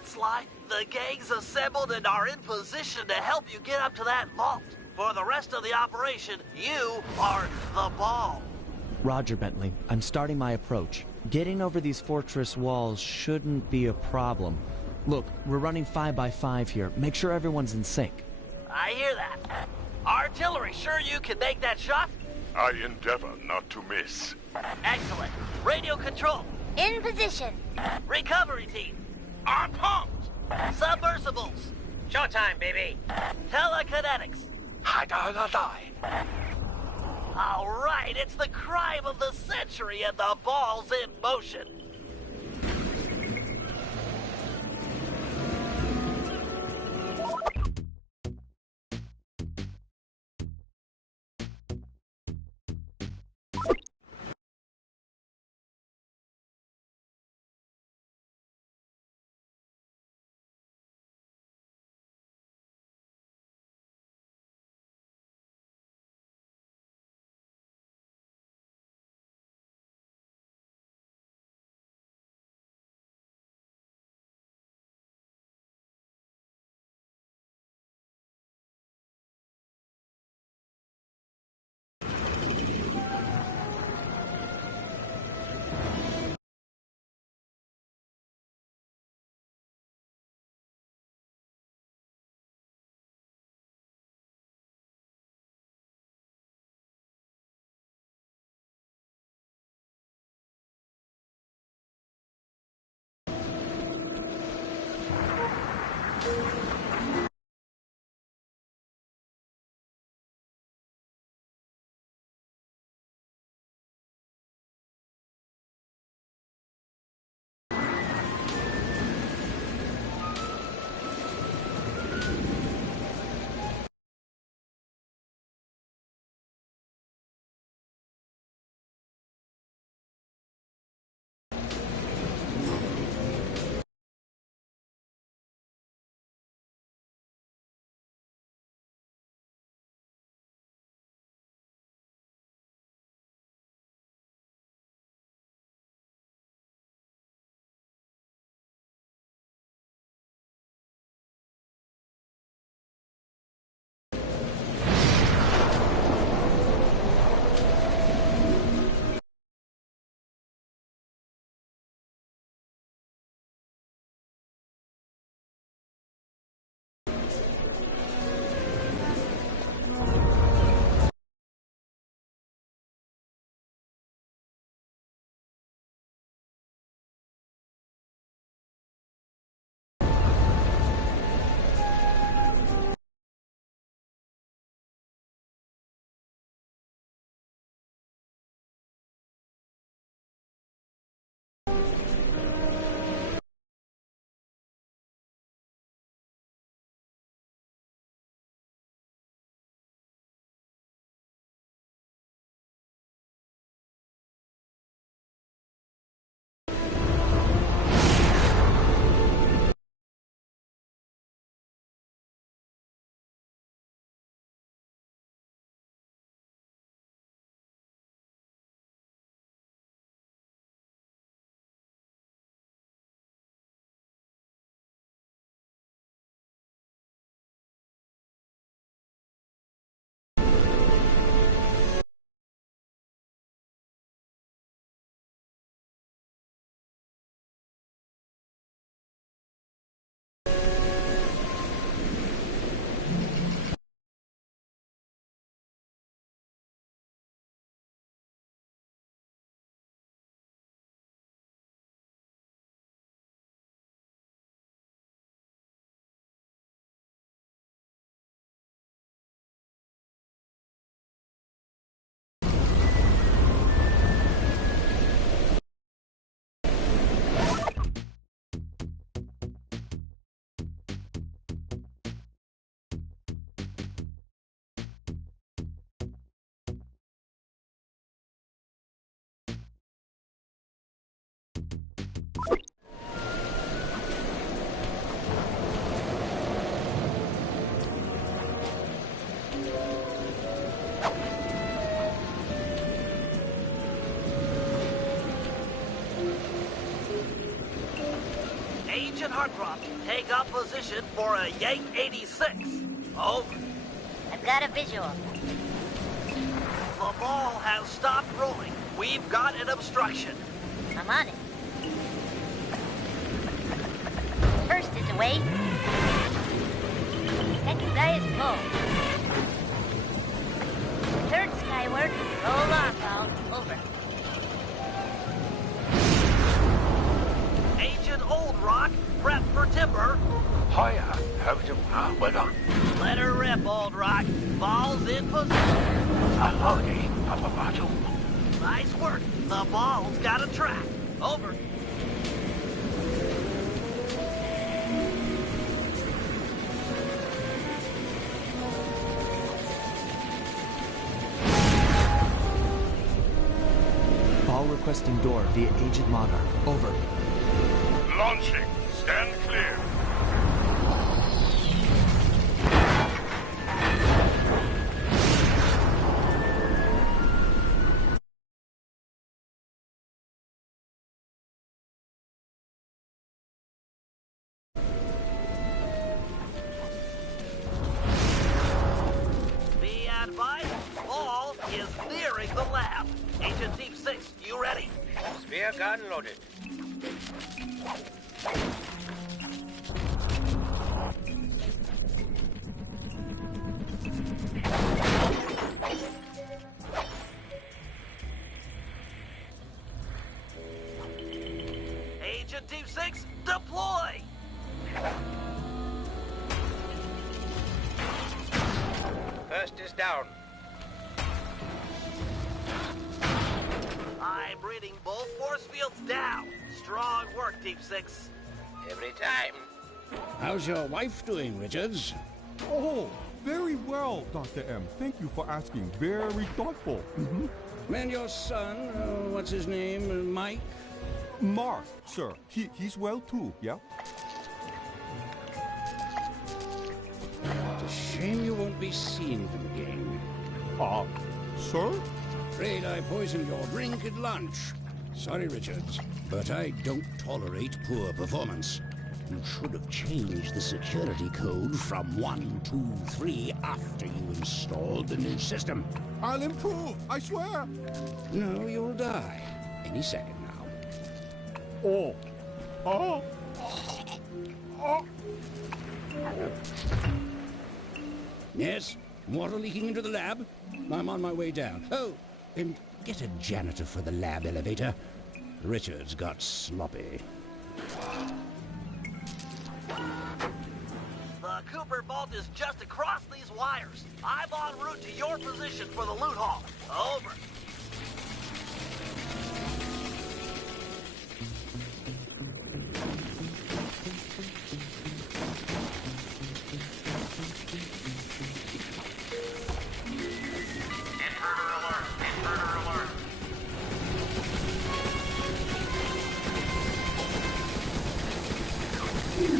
it, Sly. The gang's assembled and are in position to help you get up to that vault. For the rest of the operation, you are the ball. Roger, Bentley. I'm starting my approach. Getting over these fortress walls shouldn't be a problem. Look, we're running 5 by 5 here. Make sure everyone's in sync. I hear that. Artillery, sure you can make that shot? I endeavor not to miss. Excellent. Radio control. In position. Recovery team. I'm pumped! Submersibles. Showtime, baby. Telekinetics. Die. All right, it's the crime of the century and the ball's in motion. Northrop, take up position for a Yank 86. Over. I've got a visual. The ball has stopped rolling. We've got an obstruction. I'm on it. First is away. Second eye is full. Third skyward. Roll off, Al. Over. Agent Old Rock, prep for timber. Hiya, how's the weather? Let her rip, Old Rock. Ball's in position. Howdy, Papa Batu. Nice work. The ball's got a track. Over. Ball requesting door via Agent Monarch. Over. Launching. Stand clear. Be advised, ball is nearing the lab. Agent Deep 6, you ready? Spear gun loaded. Agent Deep 6, deploy! First is down. I'm reading both force fields down. Strong work, Deep 6. Every time. How's your wife doing, Richards? Oh, very well, Dr. M. Thank you for asking. Very thoughtful. And your son, what's his name, Mike? Mark, sir. He's well too, yeah? It's a shame you won't be seeing them again. Sir? Afraid I poisoned your drink at lunch. Sorry, Richards, but I don't tolerate poor performance. You should have changed the security code from 1, 2, 3 after you installed the new system. I'll improve, I swear. No, you'll die. Any second now. Oh. Oh. Oh. Yes? Water leaking into the lab? I'm on my way down. Oh, and get a janitor for the lab elevator. Richards got sloppy. The Cooper vault is just across these wires. I'm en route to your position for the loot haul. Over.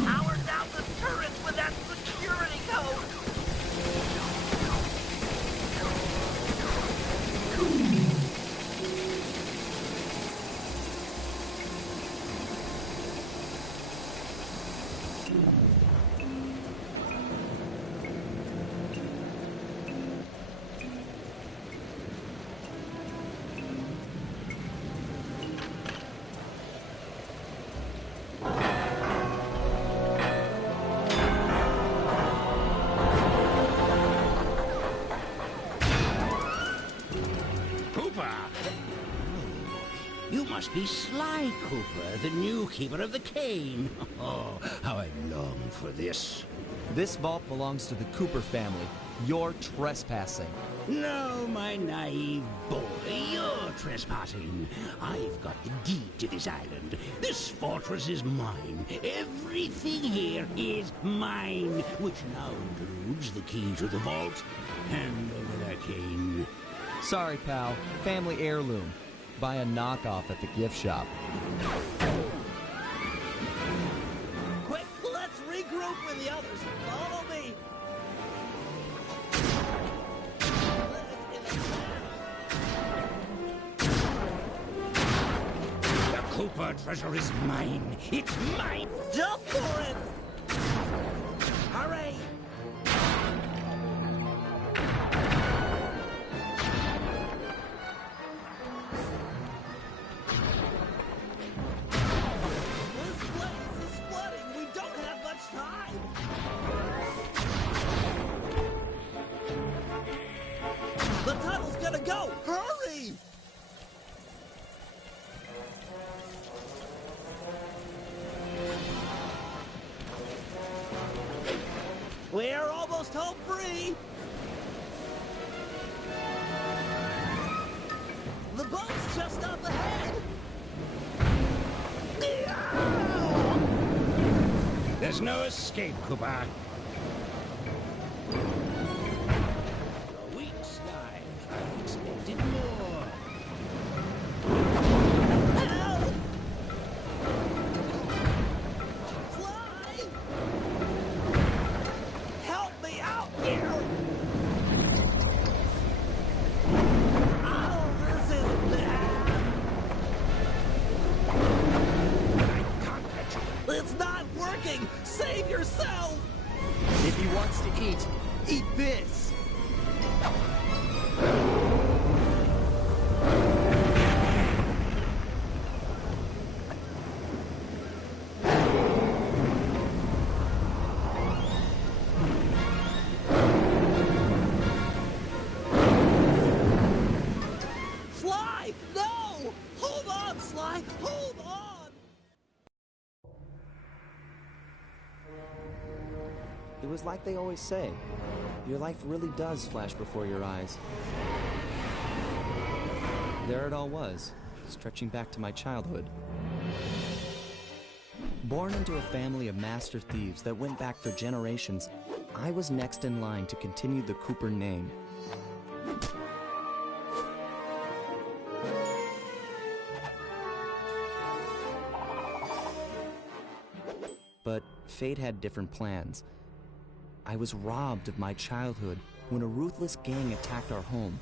Power down the turrets with that security code! You must be Sly Cooper, the new keeper of the cane. Oh, how I long for this. This vault belongs to the Cooper family. You're trespassing. No, my naive boy, you're trespassing. I've got the deed to this island. This fortress is mine. Everything here is mine, which now includes the key to the vault. Hand over that cane. Sorry, pal. Family heirloom. Buy a knockoff at the gift shop. Quick, let's regroup with the others. Follow me. The Cooper Your treasure is mine. It's mine. Jump for it! Hurry! This place is flooding! We don't have much time! The tunnel's gonna go! Hurry! We're almost home free! The boat's just up ahead! There's no escape, Cooper. A week's dive. I expected more. Help! Fly! Help me out here! Oh, this is bad! I can't let you. It's not working! Save yourself! If he wants to eat this! Sly! No! Hold on, Sly! Hold on! It was like they always say, your life really does flash before your eyes. There it all was, stretching back to my childhood. Born into a family of master thieves that went back for generations, I was next in line to continue the Cooper name. But fate had different plans. I was robbed of my childhood when a ruthless gang attacked our home.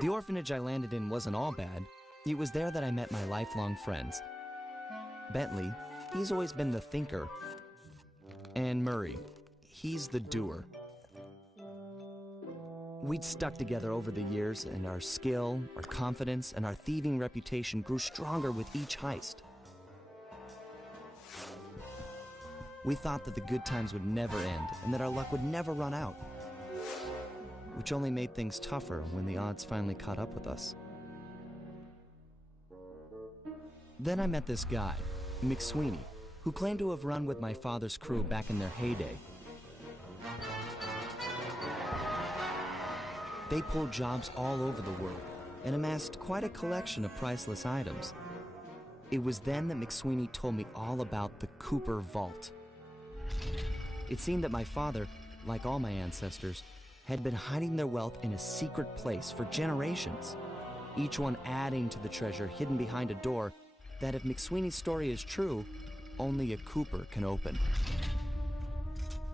The orphanage I landed in wasn't all bad. It was there that I met my lifelong friends. Bentley, he's always been the thinker. And Murray, he's the doer. We'd stuck together over the years, and our skill, our confidence, and our thieving reputation grew stronger with each heist. We thought that the good times would never end, and that our luck would never run out. Which only made things tougher when the odds finally caught up with us. Then I met this guy, McSweeney, who claimed to have run with my father's crew back in their heyday. They pulled jobs all over the world and amassed quite a collection of priceless items. It was then that McSweeney told me all about the Cooper Vault. It seemed that my father, like all my ancestors, had been hiding their wealth in a secret place for generations, each one adding to the treasure hidden behind a door that, if McSweeney's story is true, only a Cooper can open.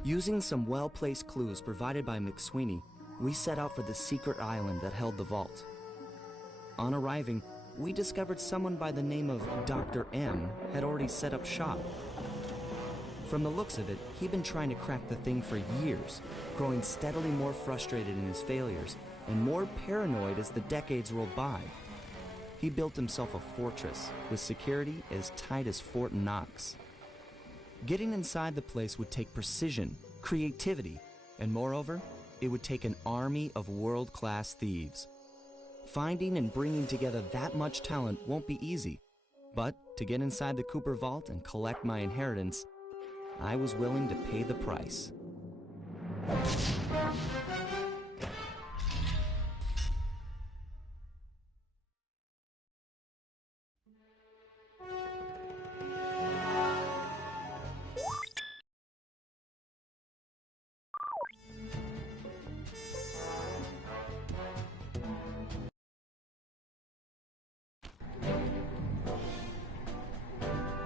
Using some well-placed clues provided by McSweeney, we set out for the secret island that held the vault. On arriving, we discovered someone by the name of Dr. M had already set up shop. From the looks of it, he'd been trying to crack the thing for years, growing steadily more frustrated in his failures and more paranoid as the decades rolled by. He built himself a fortress with security as tight as Fort Knox. Getting inside the place would take precision, creativity, and moreover, it would take an army of world-class thieves. Finding and bringing together that much talent won't be easy, but to get inside the Cooper Vault and collect my inheritance, I was willing to pay the price.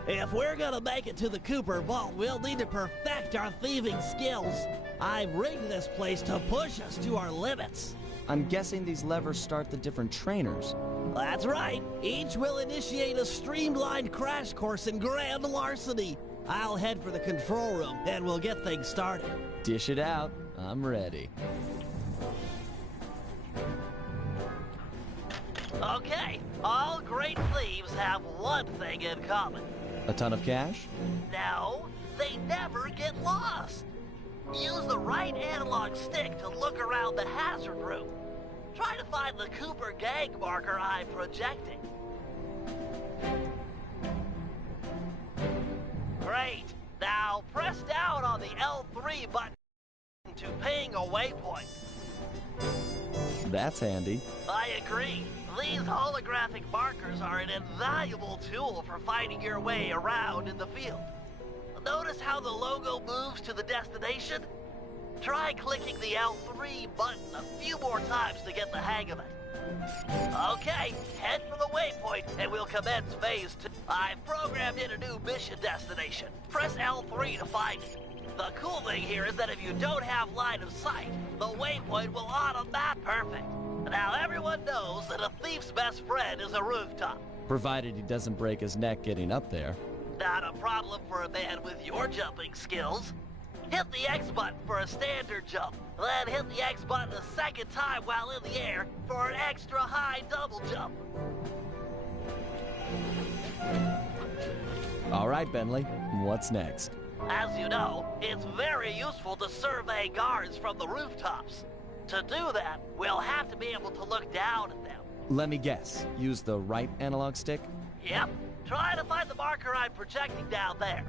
If we're gonna make it to the Cooper Vault, we'll need to perfect our thieving skills. I've rigged this place to push us to our limits. I'm guessing these levers start the different trainers. That's right. Each will initiate a streamlined crash course in grand larceny. I'll head for the control room, and we'll get things started. Dish it out. I'm ready. Okay, all great thieves have one thing in common. A ton of cash? No, they never get lost. Use the right analog stick to look around the hazard room. Try to find the Cooper gang marker I'm projecting. Great. Now press down on the L3 button to ping a waypoint. That's handy. I agree. These holographic markers are an invaluable tool for finding your way around in the field. Notice how the logo moves to the destination? Try clicking the L3 button a few more times to get the hang of it. Okay, head for the waypoint and we'll commence phase 2. I've programmed in a new mission destination. Press L3 to find it. The cool thing here is that if you don't have line of sight, the waypoint will automatically perfect. Now everyone knows that a thief's best friend is a rooftop. Provided he doesn't break his neck getting up there. Not a problem for a man with your jumping skills. Hit the X button for a standard jump, then hit the X button a second time while in the air for an extra high double jump. All right, Bentley. What's next? As you know, it's very useful to survey guards from the rooftops. To do that, we'll have to be able to look down at them. Let me guess. Use the right analog stick? Yep. Try to find the marker I'm projecting down there.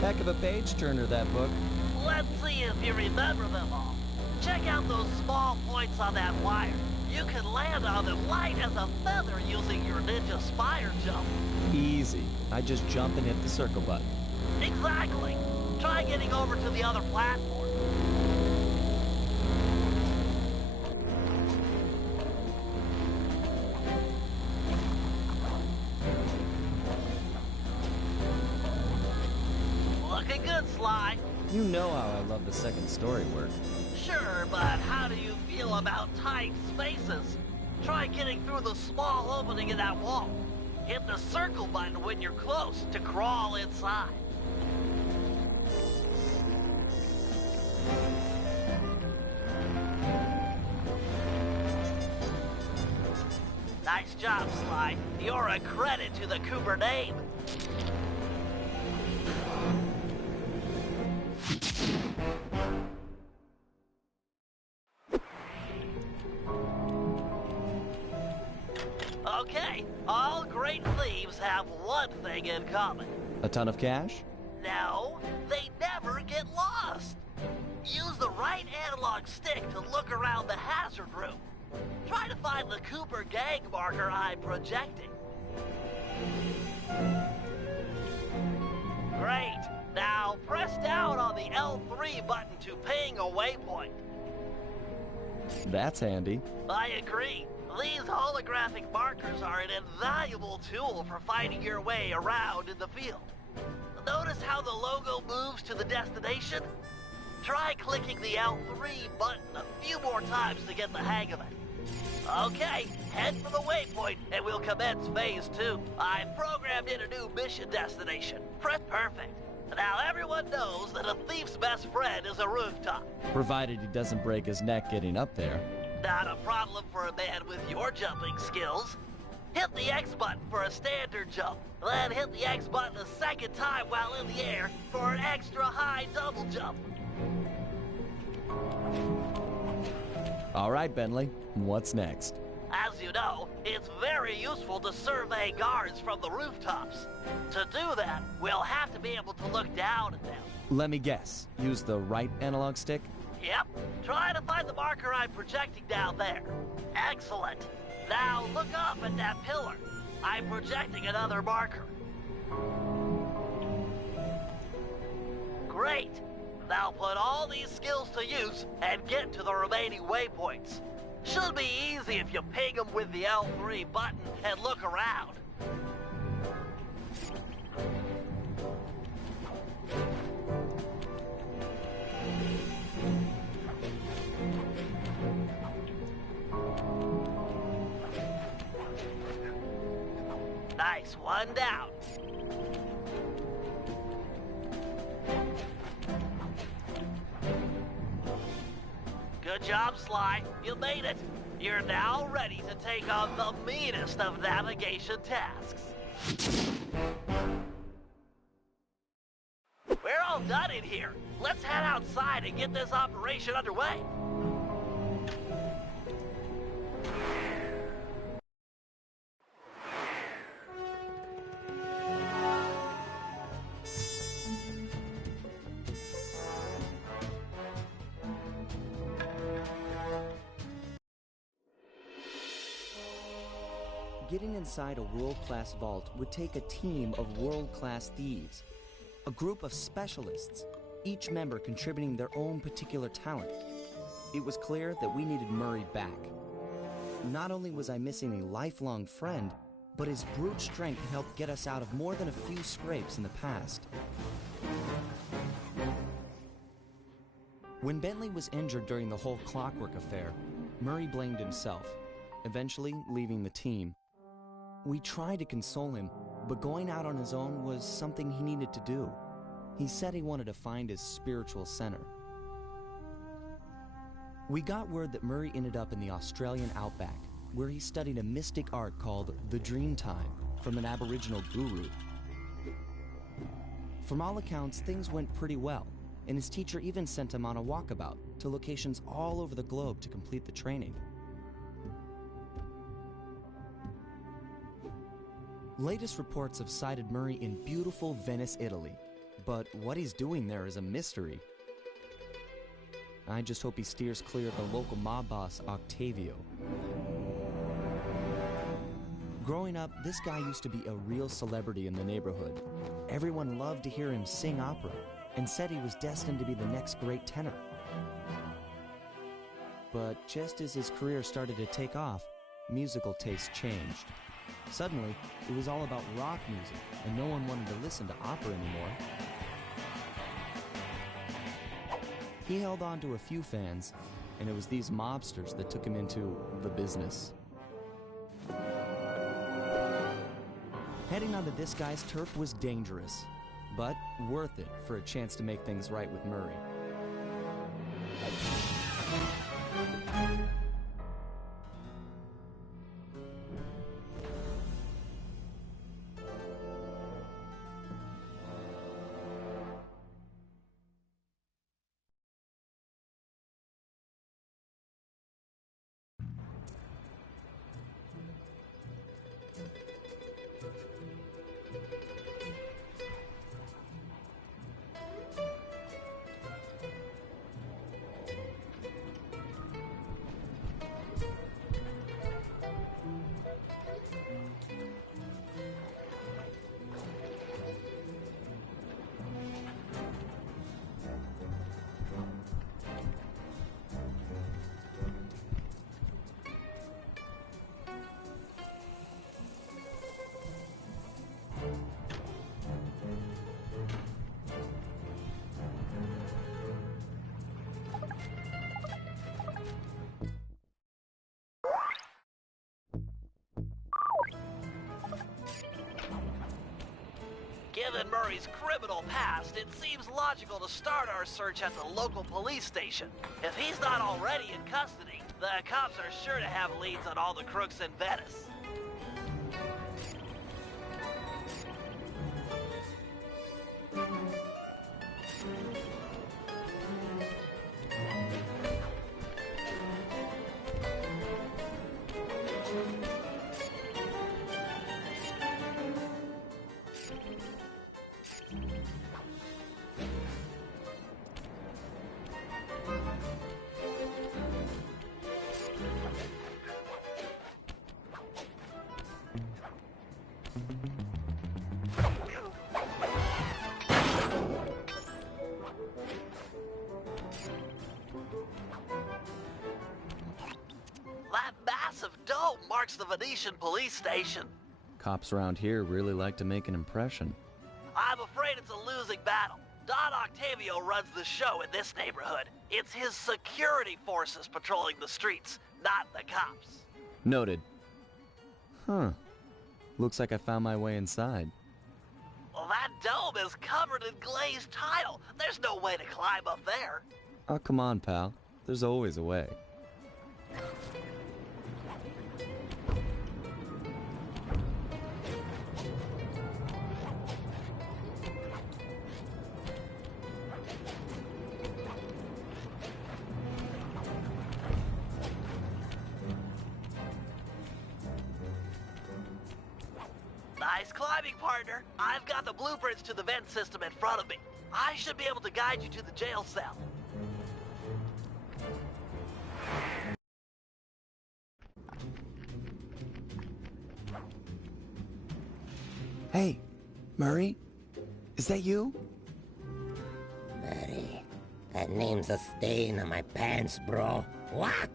Heck of a page-turner, that book. Let's see if you remember them all. Check out those small points on that wire. You can land on them light as a feather using your Ninja Spire jump. Easy. I just jump and hit the circle button. Exactly. Try getting over to the other platform. Looking good, Sly. You know how I love the second story work. Sure, but how do you feel about tight spaces? Try getting through the small opening in that wall. Hit the circle button when you're close to crawl inside. Nice job, Sly. You're a credit to the Cooper name. Okay, all great thieves have one thing in common. A ton of cash? No, they never get lost. Use the right analog stick to look around the hazard room. Try to find the Cooper gang marker I'm projecting. Great. Now press down on the L3 button to ping a waypoint. That's handy. I agree. These holographic markers are an invaluable tool for finding your way around in the field. Notice how the logo moves to the destination? Try clicking the L3 button a few more times to get the hang of it. Okay, head for the waypoint and we'll commence phase 2. I've programmed in a new mission destination. Press perfect. Now everyone knows that a thief's best friend is a rooftop. Provided he doesn't break his neck getting up there. Not a problem for a man with your jumping skills. Hit the X button for a standard jump, then hit the X button a second time while in the air for an extra high double jump. All right, Bentley, what's next? As you know, it's very useful to survey guards from the rooftops. To do that, we'll have to be able to look down at them. Let me guess. Use the right analog stick? Yep. Try to find the marker I'm projecting down there. Excellent. Now look up at that pillar. I'm projecting another marker. Great. Now put all these skills to use and get to the remaining waypoints. Should be easy if you ping them with the L3 button and look around. Nice, one down. Good job, Sly. You made it. You're now ready to take on the meanest of navigation tasks. We're all done in here. Let's head outside and get this operation underway. Getting inside a world-class vault would take a team of world-class thieves. A group of specialists, each member contributing their own particular talent. It was clear that we needed Murray back. Not only was I missing a lifelong friend, but his brute strength helped get us out of more than a few scrapes in the past. When Bentley was injured during the whole Clockwork affair, Murray blamed himself, eventually leaving the team. We tried to console him, but going out on his own was something he needed to do. He said he wanted to find his spiritual center. We got word that Murray ended up in the Australian outback, where he studied a mystic art called the Dreamtime from an Aboriginal guru. From all accounts, things went pretty well, and his teacher even sent him on a walkabout to locations all over the globe to complete the training. Latest reports have cited Murray in beautiful Venice, Italy, but what he's doing there is a mystery. I just hope he steers clear of the local mob boss, Octavio. Growing up, this guy used to be a real celebrity in the neighborhood. Everyone loved to hear him sing opera and said he was destined to be the next great tenor. But just as his career started to take off, musical tastes changed. Suddenly, it was all about rock music, and no one wanted to listen to opera anymore. He held on to a few fans, and it was these mobsters that took him into the business. Heading onto this guy's turf was dangerous, but worth it for a chance to make things right with Murray. Given Murray's criminal past, it seems logical to start our search at the local police station. If he's not already in custody, the cops are sure to have leads on all the crooks in Venice. dome marks the Venetian police station. Cops around here really like to make an impression. I'm afraid it's a losing battle. Don Octavio runs the show in this neighborhood. It's his security forces patrolling the streets, not the cops. Noted. Huh. Looks like I found my way inside. Well, that dome is covered in glazed tile. There's no way to climb up there. Oh, come on, pal. There's always a way. Nice climbing, partner. I've got the blueprints to the vent system in front of me. I should be able to guide you to the jail cell. Hey, Murray? Is that you? Murray, that name's a stain on my pants, bro. What?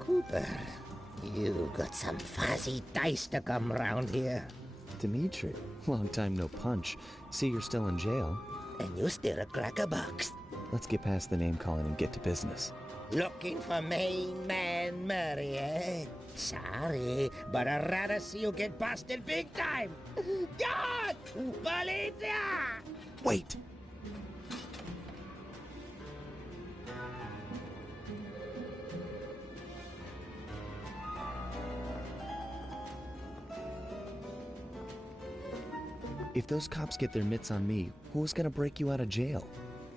Cooper, you got some fuzzy dice to come round here. Dimitri. Long time no punch. See, you're still in jail. And you still a crack a box. Let's get past the name calling and get to business. Looking for main man Murray, eh? Sorry, but I'd rather see you get busted big time. God! Policia! Wait! If those cops get their mitts on me, who's gonna break you out of jail?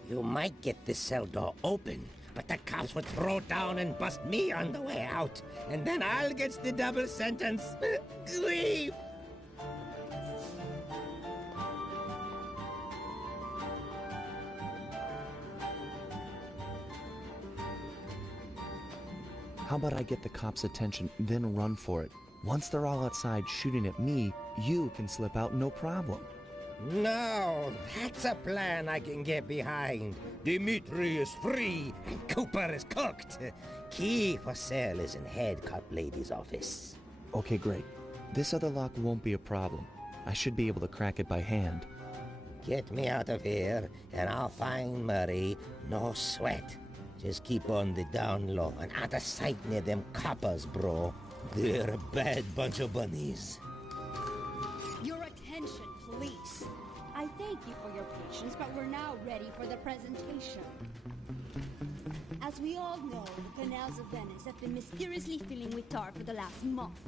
You might get this cell door open, but the cops would throw down and bust me on the way out. And then I'll get the double sentence. Grief! How about I get the cops' attention, then run for it? Once they're all outside shooting at me, you can slip out no problem. No, that's a plan I can get behind. Dimitri is free and Cooper is cooked. Key for cell is in head cop lady's office. Okay, great. This other lock won't be a problem. I should be able to crack it by hand. Get me out of here and I'll find Murray. No sweat. Just keep on the down low and out of sight near them coppers, bro. They're a bad bunch of bunnies. Your attention, police. I thank you for your patience, but we're now ready for the presentation. As we all know, the canals of Venice have been mysteriously filling with tar for the last month.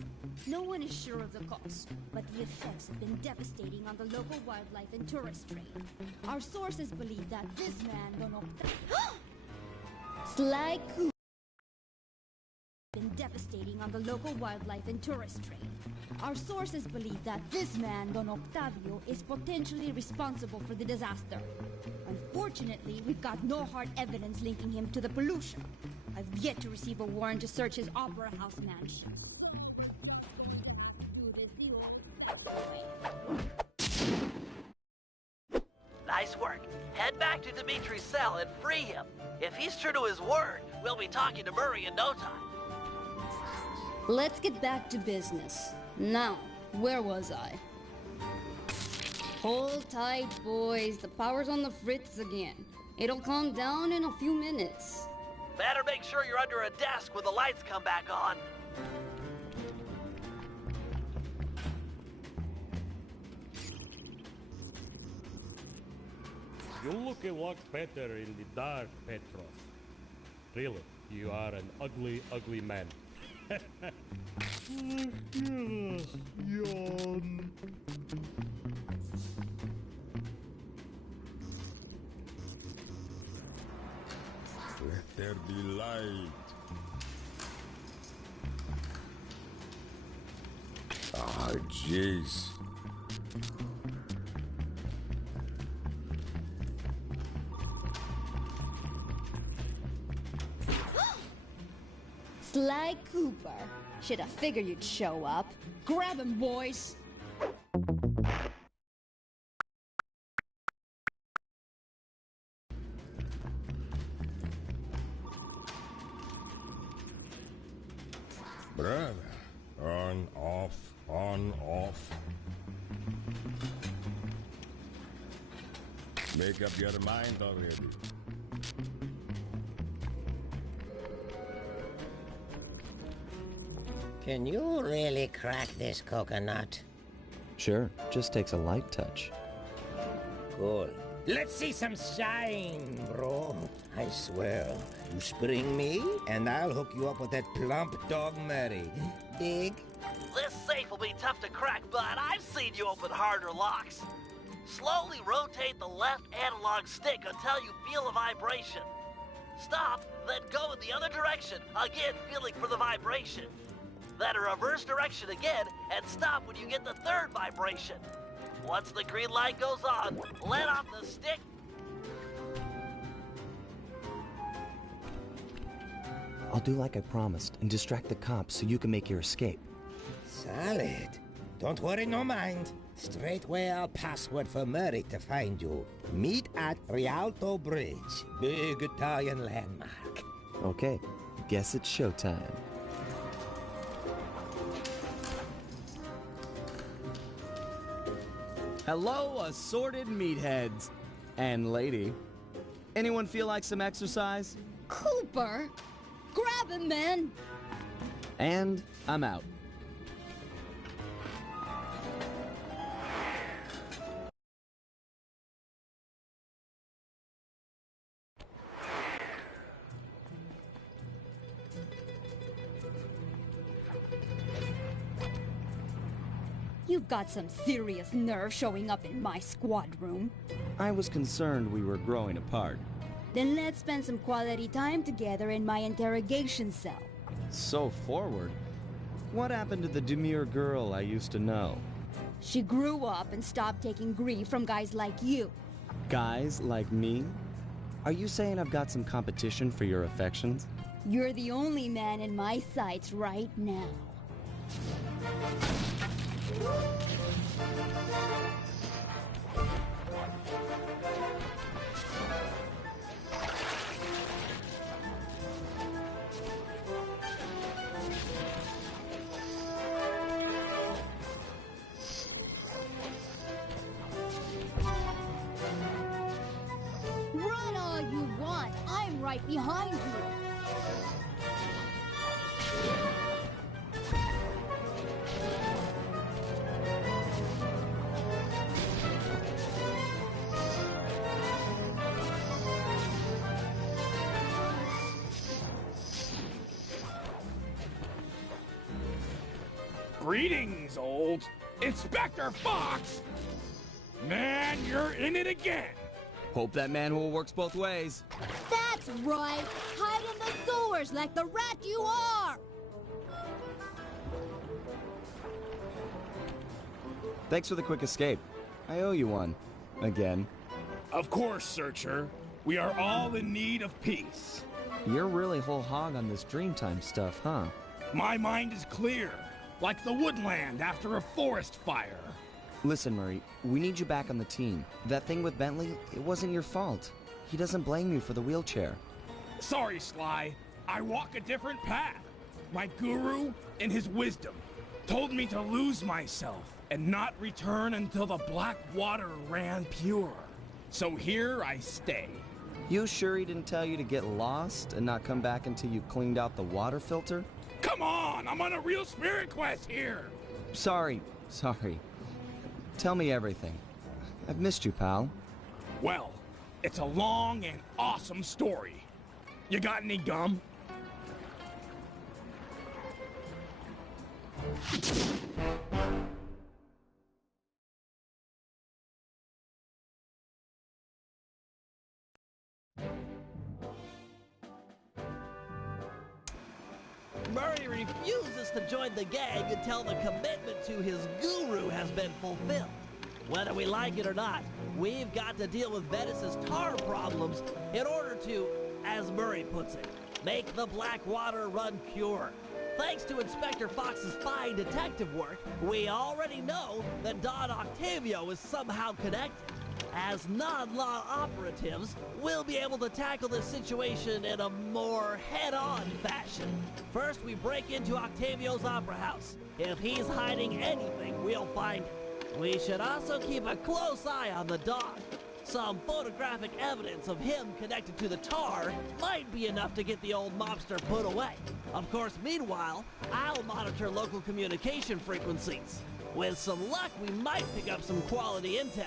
No one is sure of the cause, but the effects have been devastating on the local wildlife and tourist trade. Our sources believe that this man, Don Octavio... Sly Cooper... been devastating on the local wildlife and tourist trade. Our sources believe that this man, Don Octavio, is potentially responsible for the disaster. Unfortunately, we've got no hard evidence linking him to the pollution. I've yet to receive a warrant to search his Opera House mansion. Nice work. Head back to Dimitri's cell and free him. If he's true to his word, we'll be talking to Murray in no time. Let's get back to business. Now, where was I? Hold tight, boys. The power's on the fritz again. It'll calm down in a few minutes. Better make sure you're under a desk when the lights come back on. You look a lot better in the dark, Petrov. Really, you are an ugly, ugly man. Yawn. Let there be light. Ah, jeez. Sly Cooper. Should have figured you'd show up. Grab him, boys! Brother, on, off, on, off. Make up your mind already. Can you really crack this coconut? Sure, just takes a light touch. Cool. Let's see some shine, bro. I swear, you spring me, and I'll hook you up with that plump dog Murray. Dig? This safe will be tough to crack, but I've seen you open harder locks. Slowly rotate the left analog stick until you feel a vibration. Stop, then go in the other direction, again feeling for the vibration. Then a reverse direction again, and stop when you get the third vibration. Once the green light goes on, let off the stick. I'll do like I promised and distract the cops so you can make your escape. Solid. Don't worry, no mind. Straightway I'll password for Murray to find you. Meet at Rialto Bridge. Big Italian landmark. Okay, guess it's showtime. Hello, assorted meatheads. And lady. Anyone feel like some exercise? Cooper! Grab him, man! And I'm out. You've got some serious nerve showing up in my squad room. I was concerned we were growing apart. Then let's spend some quality time together in my interrogation cell. So forward. What happened to the demure girl I used to know? She grew up and stopped taking grief from guys like you. Guys like me? Are you saying I've got some competition for your affections? You're the only man in my sights right now. Run all you want. I'm right behind you. Greetings, old Inspector Fox! Man, you're in it again! Hope that manhole works both ways. That's right. Hide in the sewers like the rat you are. Thanks for the quick escape. I owe you one. Again. Of course, Searcher. We are all in need of peace. You're really whole hog on this Dreamtime stuff, huh? My mind is clear, like the woodland after a forest fire. Listen, Murray, we need you back on the team. That thing with Bentley, it wasn't your fault. He doesn't blame you for the wheelchair. Sorry, Sly. I walk a different path. My guru, in his wisdom, told me to lose myself and not return until the black water ran pure. So here I stay. You sure he didn't tell you to get lost and not come back until you cleaned out the water filter? Come on, I'm on a real spirit quest here. Sorry. Tell me everything. I've missed you, pal. Well, it's a long and awesome story. You got any gum? Murray refuses to join the gang until the commitment to his guru has been fulfilled. Whether we like it or not, we've got to deal with Venice's tar problems in order to, as Murray puts it, make the black water run pure. Thanks to Inspector Fox's fine detective work, we already know that Don Octavio is somehow connected. As non-law operatives, we'll be able to tackle this situation in a more head-on fashion. First, we break into Octavio's opera house. If he's hiding anything, we'll find it. We should also keep a close eye on the dog. Some photographic evidence of him connected to the tar might be enough to get the old mobster put away. Of course, meanwhile, I'll monitor local communication frequencies. With some luck, we might pick up some quality intel.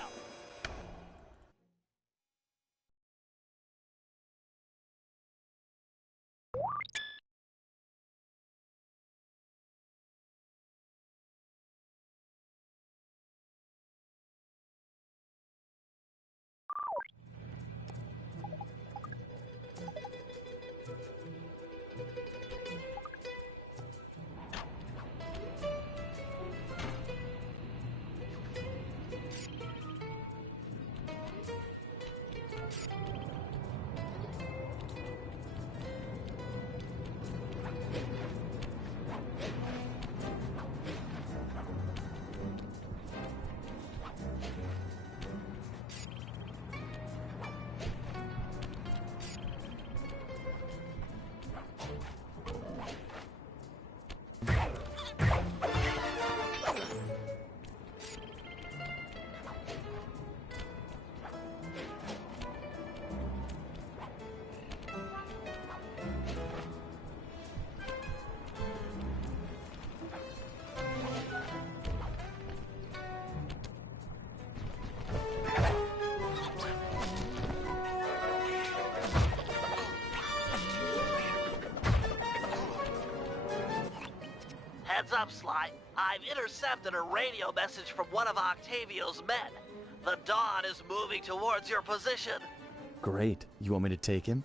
Heads up, Sly. I've intercepted a radio message from one of Octavio's men. The Dawn is moving towards your position. Great. You want me to take him?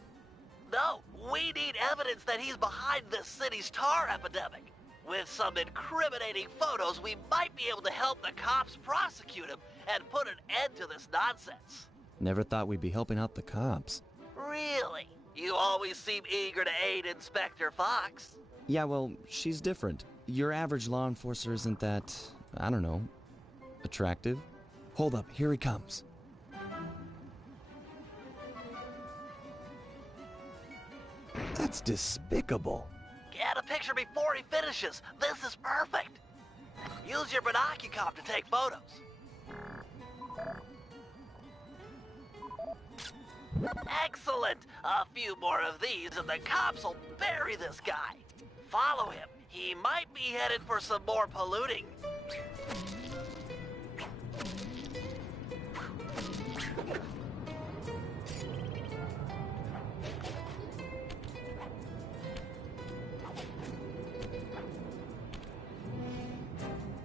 No, we need evidence that he's behind this city's tar epidemic. With some incriminating photos, we might be able to help the cops prosecute him and put an end to this nonsense. Never thought we'd be helping out the cops. Really? You always seem eager to aid Inspector Fox. Yeah, well, she's different. Your average law enforcer isn't that, I don't know, attractive? Hold up, here he comes. That's despicable. Get a picture before he finishes. This is perfect. Use your binocular to take photos. Excellent! A few more of these and the cops will bury this guy. Follow him. He might be headed for some more polluting.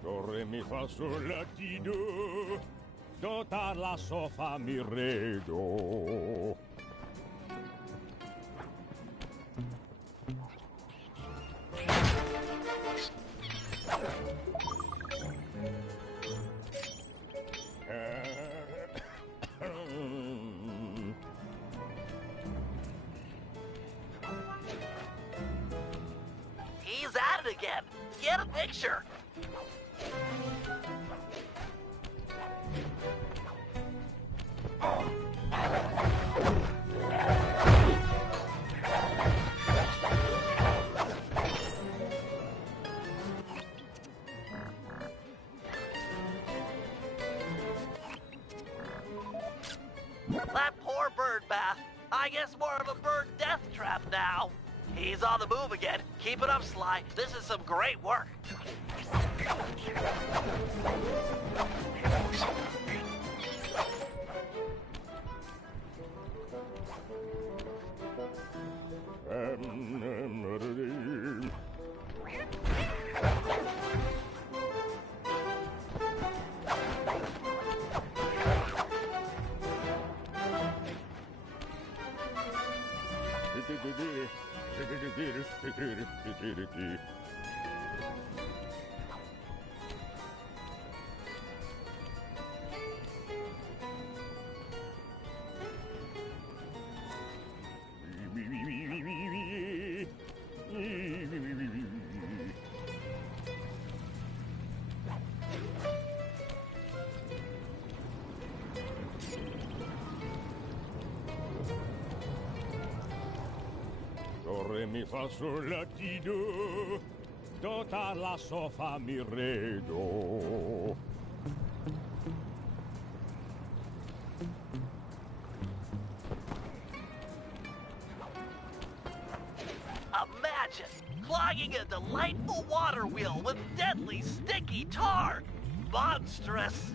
Do, re, mi, fa, sol, la, ti, do. Do, ta, la, so, fa, mi, re, do. He's at it again. Get a picture. That poor bird bath. I guess more of a bird death trap now. He's on the move again. Keep it up, Sly. This is some great work. mi, fa, sol, la, ti, do. Do, ta, la, so, fa, mi, re, do. Imagine clogging a delightful water wheel with deadly sticky tar. Monstrous.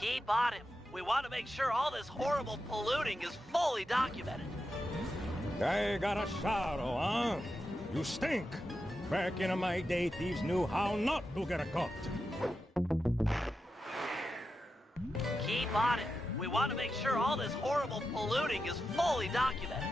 Keep on him. We want to make sure all this horrible polluting is fully documented. I got a sorrow, huh? You stink. Back in my day, thieves knew how not to get caught. Keep on it. We want to make sure all this horrible polluting is fully documented.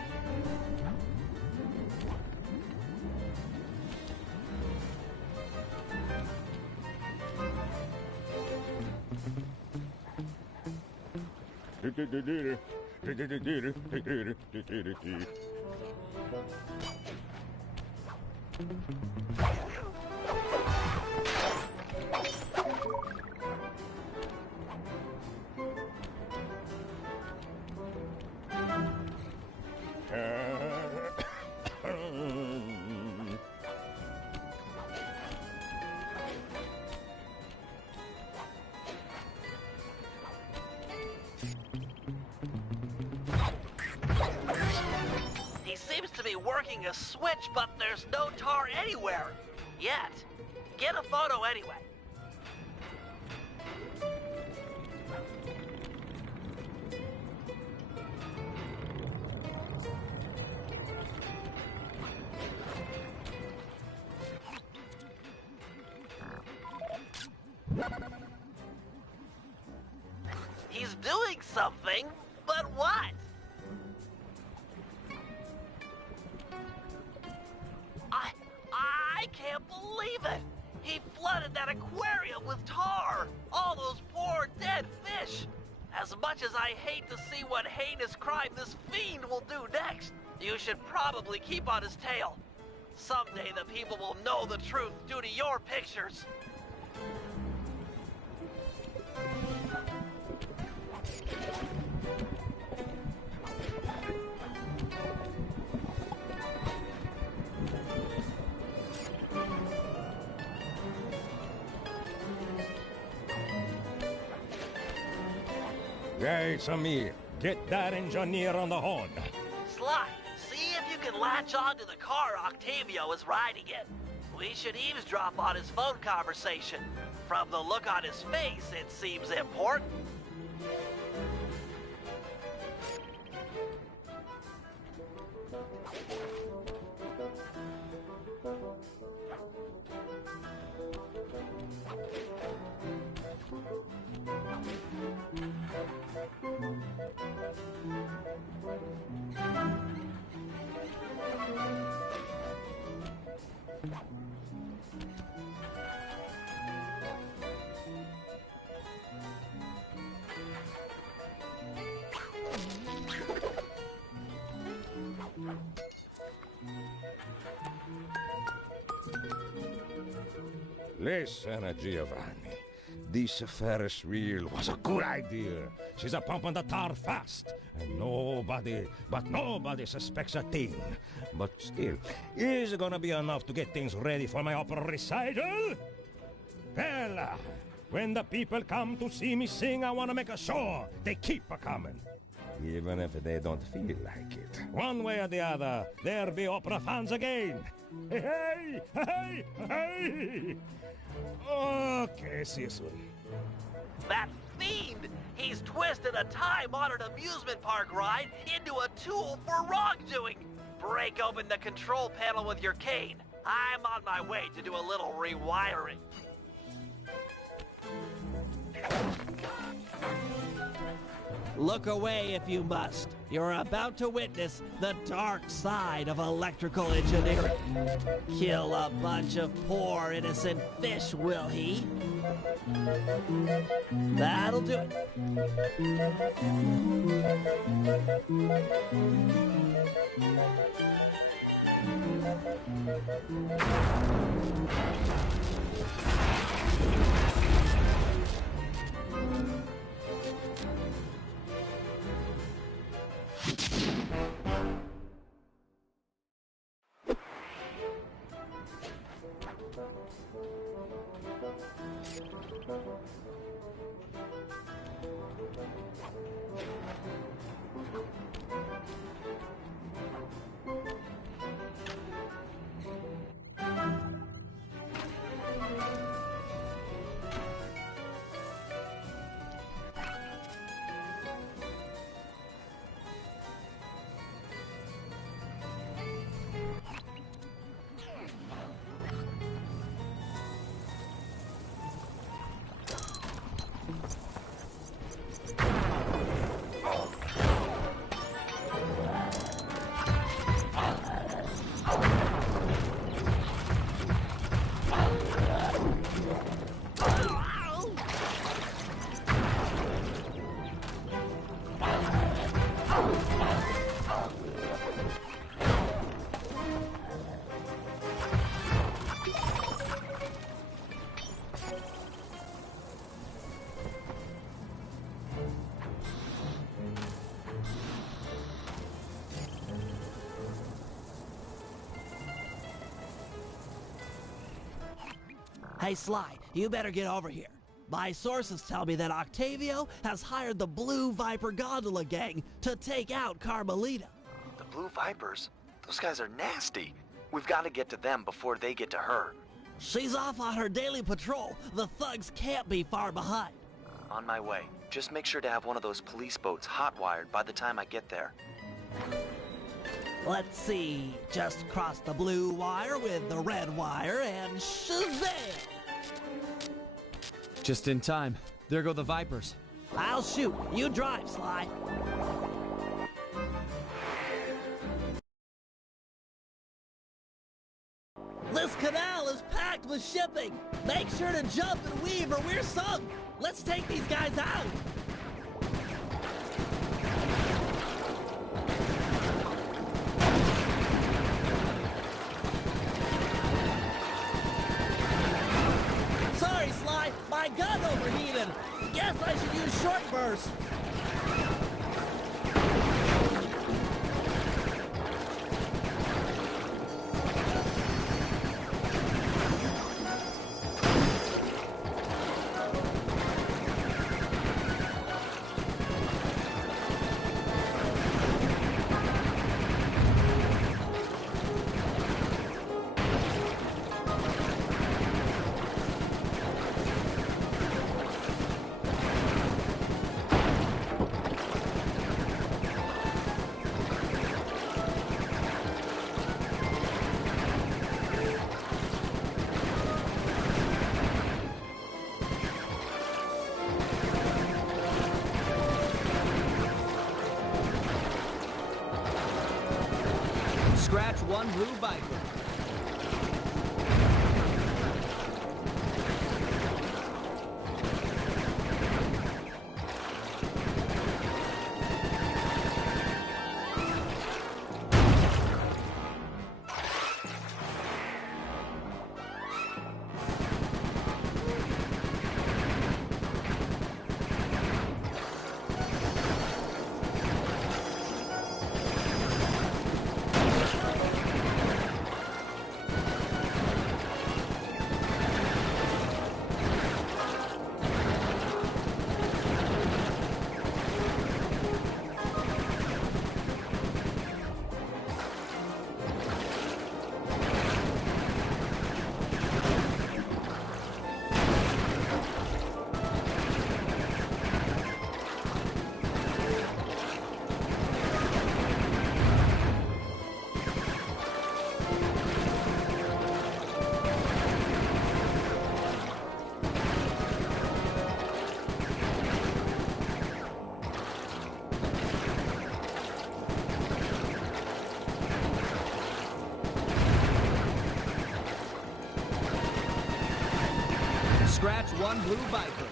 He seems to be working a switch, but there's no tar anywhere. Yet. Get a photo anyway. He's doing something, but what? I can't believe it! He flooded that aquarium with tar! All those poor dead fish! As much as I hate to see what heinous crime this fiend will do next, you should probably keep on his tail. Someday the people will know the truth due to your pictures. Hey, Samir, get that engineer on the horn. Sly, see if you can latch onto the car Octavio is riding in. We should eavesdrop on his phone conversation. From the look on his face, it seems important. Listen, Giovanni. This Ferris wheel was a good idea. She's a pumping the tar fast. And nobody suspects a thing. But still, is it gonna be enough to get things ready for my opera recital? Well, when the people come to see me sing, I want to make sure they keep a-coming. Even if they don't feel like it. One way or the other, there'll be opera fans again. Hey, hey, hey! Okay, see you soon. That fiend! He's twisted a time-honored amusement park ride into a tool for wrongdoing! Break open the control panel with your cane. I'm on my way to do a little rewiring. Look away if you must. You're about to witness the dark side of electrical engineering. Kill a bunch of poor innocent fish, will he? That'll do it. Hey, Sly, you better get over here. My sources tell me that Octavio has hired the Blue Viper Gondola gang to take out Carmelita. The Blue Vipers? Those guys are nasty. We've got to get to them before they get to her. She's off on her daily patrol. The thugs can't be far behind. On my way. Just make sure to have one of those police boats hot-wired by the time I get there. Let's see. Just cross the blue wire with the red wire and shazam! Just in time. There go the Vipers. I'll shoot. You drive, Sly. This canal is packed with shipping. Make sure to jump and weave or we're sunk. Let's take these guys out. Sorry, Sly. My gun overheated. Guess I should use short burst. Scratch one Blue Viper. one Blue Viper.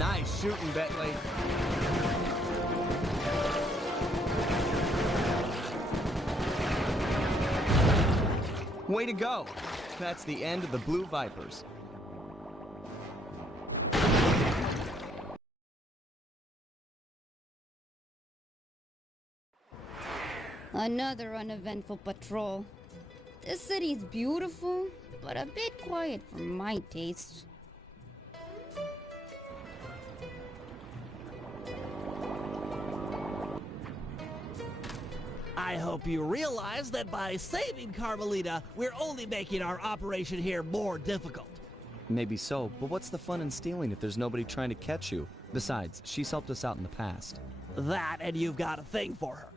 Nice shooting, Bentley. Way to go. That's the end of the Blue Vipers. Another uneventful patrol. This city's beautiful, but a bit quiet for my taste. I hope you realize that by saving Carmelita, we're only making our operation here more difficult. Maybe so, but what's the fun in stealing if there's nobody trying to catch you? Besides, she's helped us out in the past. That, and you've got a thing for her.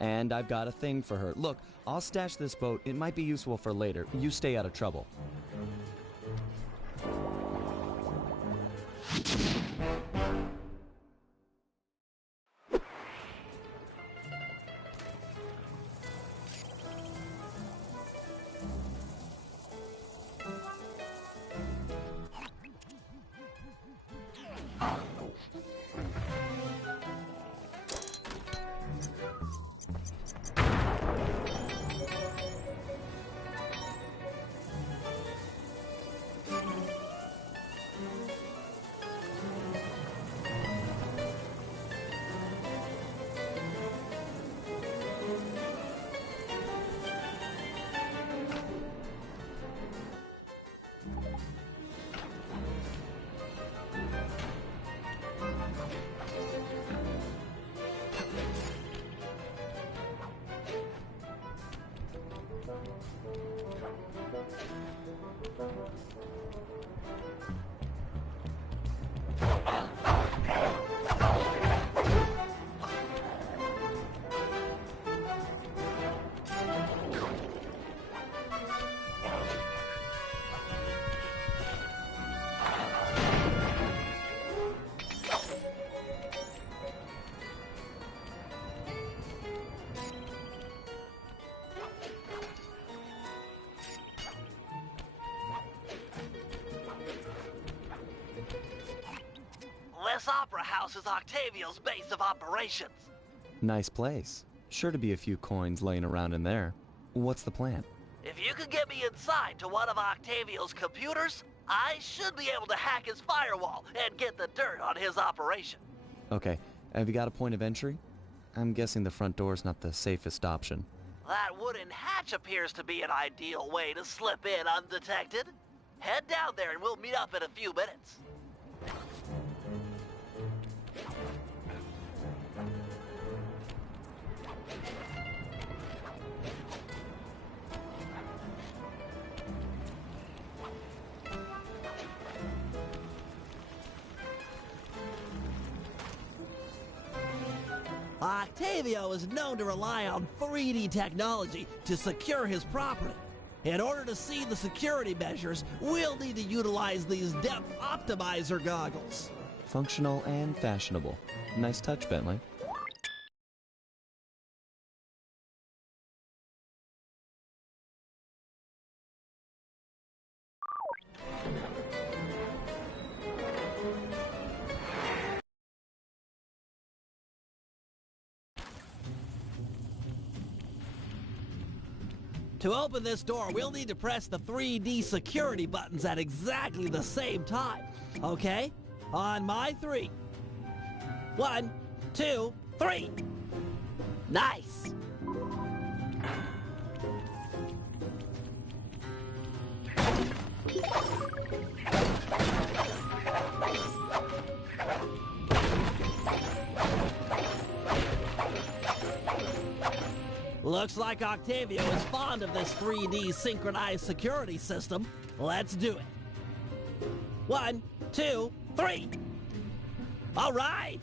And I've got a thing for her. Look, I'll stash this boat. It might be useful for later. You stay out of trouble. This opera house is Octavio's base of operations. Nice place. Sure to be a few coins laying around in there. What's the plan? If you could get me inside to one of Octavio's computers, I should be able to hack his firewall and get the dirt on his operation. Okay, have you got a point of entry? I'm guessing the front door's not the safest option. That wooden hatch appears to be an ideal way to slip in undetected. Head down there and we'll meet up in a few minutes. Octavio is known to rely on 3D technology to secure his property. In order to see the security measures, we'll need to utilize these depth optimizer goggles. Functional and fashionable. Nice touch, Bentley. To open this door, we'll need to press the 3D security buttons at exactly the same time. Okay? On my 3. 1, 2, 3. Nice. Looks like Octavio is fond of this 3D synchronized security system. Let's do it. 1, 2, 3. All right.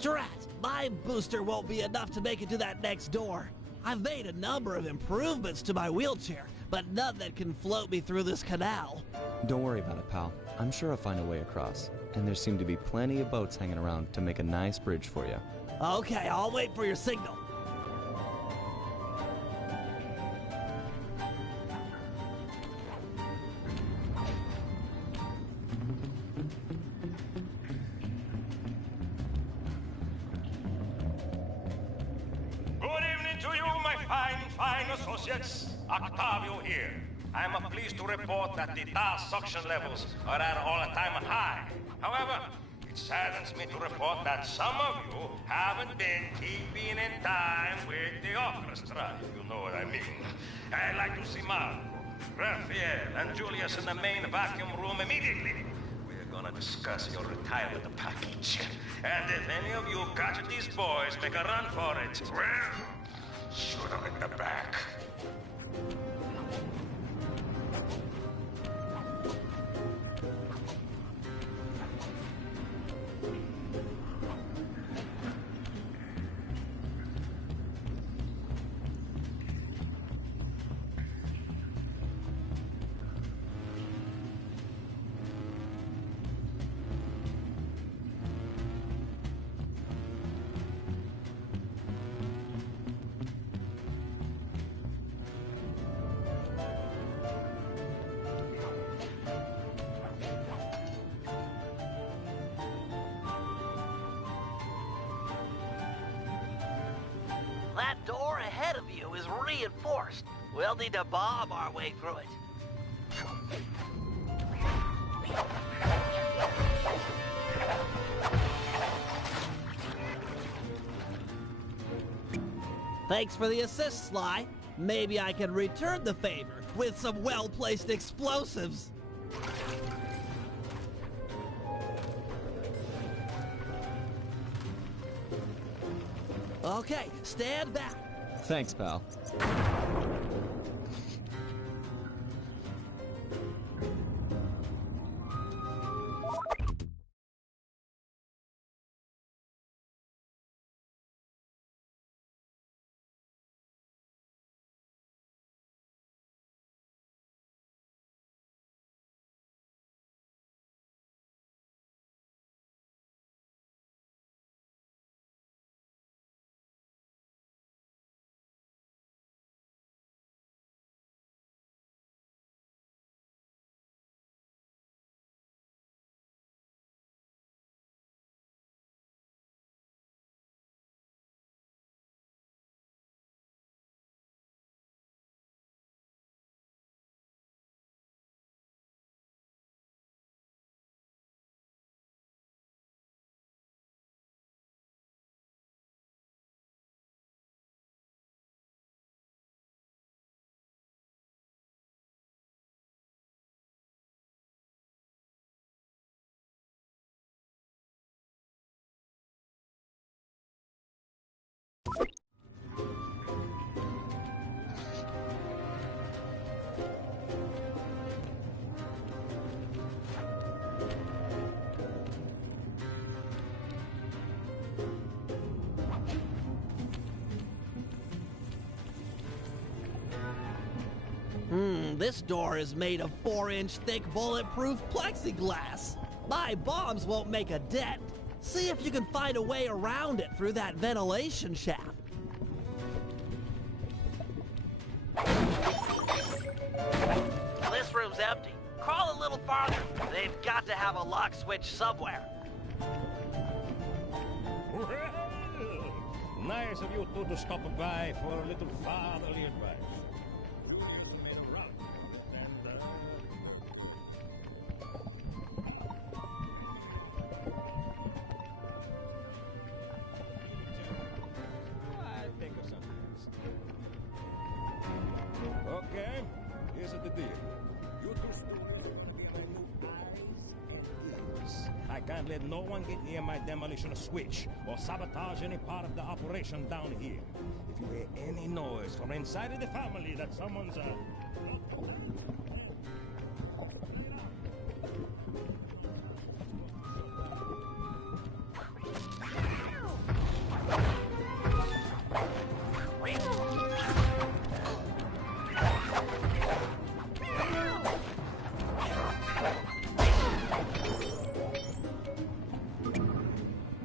Drat, my booster won't be enough to make it to that next door. I've made a number of improvements to my wheelchair, but none that can float me through this canal. Don't worry about it, pal. I'm sure I'll find a way across. And there seem to be plenty of boats hanging around to make a nice bridge for you. Okay, I'll wait for your signal. Associates, Octavio here. I am pleased to report that the tar suction levels are at an all-time high. However, it saddens me to report that some of you haven't been keeping in time with the orchestra, if you know what I mean. I'd like to see Marco, Raphael, and Julius in the main vacuum room immediately. We're gonna discuss your retirement package. And if any of you catch these boys make a run for it, well, shoot them in the back. That door ahead of you is reinforced. We'll need to bomb our way through it. Thanks for the assist, Sly. Maybe I can return the favor with some well-placed explosives. Okay, stand back. Thanks, pal. This door is made of 4-inch thick bulletproof plexiglass. My bombs won't make a dent. See if you can find a way around it through that ventilation shaft. This room's empty. Crawl a little farther. They've got to have a lock switch somewhere. Nice of you two to stop by for a little fatherly advice. here's the deal. You two students be my new eyes and ears. I can't let no one get near my demolition switch or sabotage any part of the operation down here. If you hear any noise from inside of the family that someone's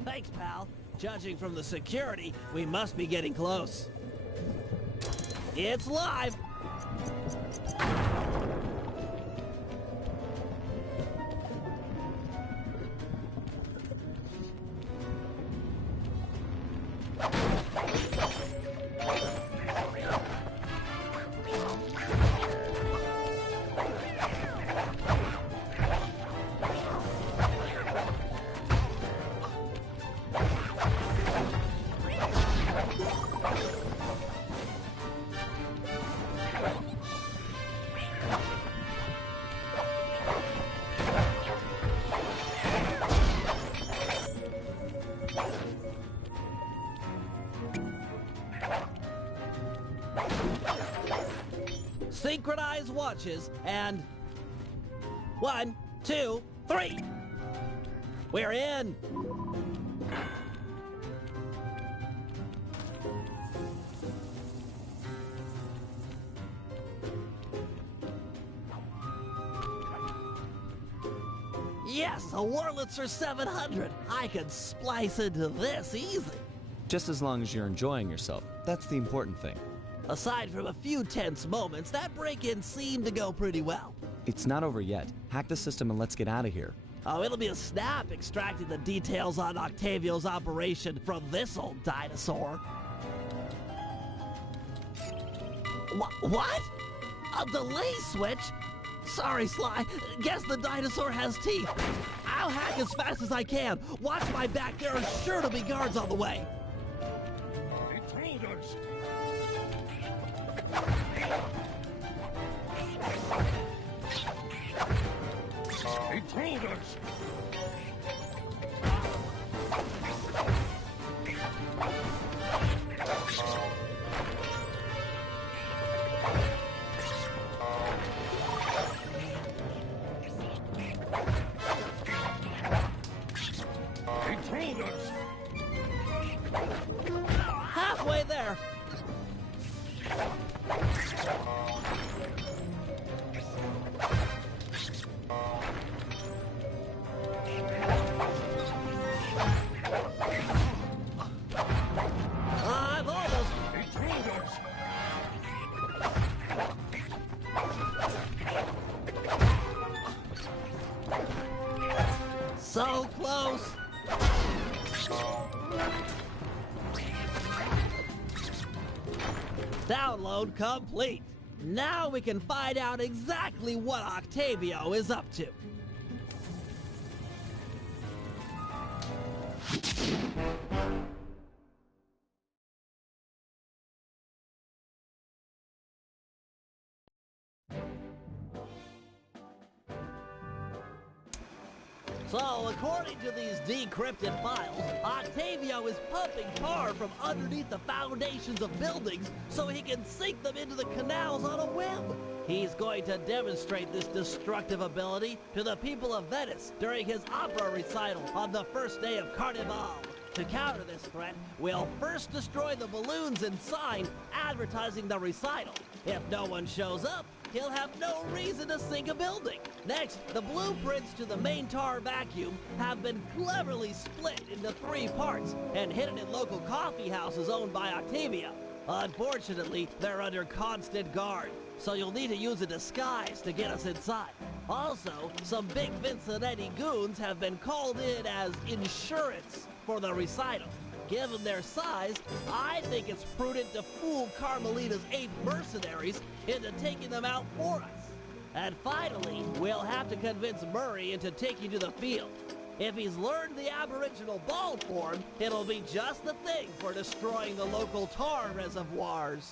Thanks, pal. Judging from the security, we must be getting close. It's live! Synchronized watches, and 1, 2, 3. We're in. Yes, a Wurlitzer 700. I could splice into this easy. Just as long as you're enjoying yourself. That's the important thing. Aside from a few tense moments, that break-in seemed to go pretty well. It's not over yet. Hack the system and let's get out of here. Oh, it'll be a snap extracting the details on Octavio's operation from this old dinosaur. What? A delay switch? Sorry, Sly. Guess the dinosaur has teeth. I'll hack as fast as I can. Watch my back. There are sure to be guards on the way. Intruders! Intruders! Intruders! Halfway there. I've almost... Intruders! So close. Download complete. Now we can find out exactly what Octavio is up to. So, according to these decrypted files, Octavio is pumping tar from underneath the foundations of buildings so he can sink them into the canals on a whim. He's going to demonstrate this destructive ability to the people of Venice during his opera recital on the first day of Carnival. To counter this threat, we'll first destroy the balloons and sign advertising the recital. If no one shows up, he'll have no reason to sink a building. Next, the blueprints to the main tar vacuum have been cleverly split into 3 parts and hidden in local coffee houses owned by Octavia. Unfortunately, they're under constant guard, so you'll need to use a disguise to get us inside. Also, some big Vincennetti goons have been called in as insurance for the recital. Given their size, I think it's prudent to fool Carmelita's 8 mercenaries into taking them out for us. And finally, we'll have to convince Murray into taking to the field. If he's learned the aboriginal ball form, it'll be just the thing for destroying the local tar reservoirs.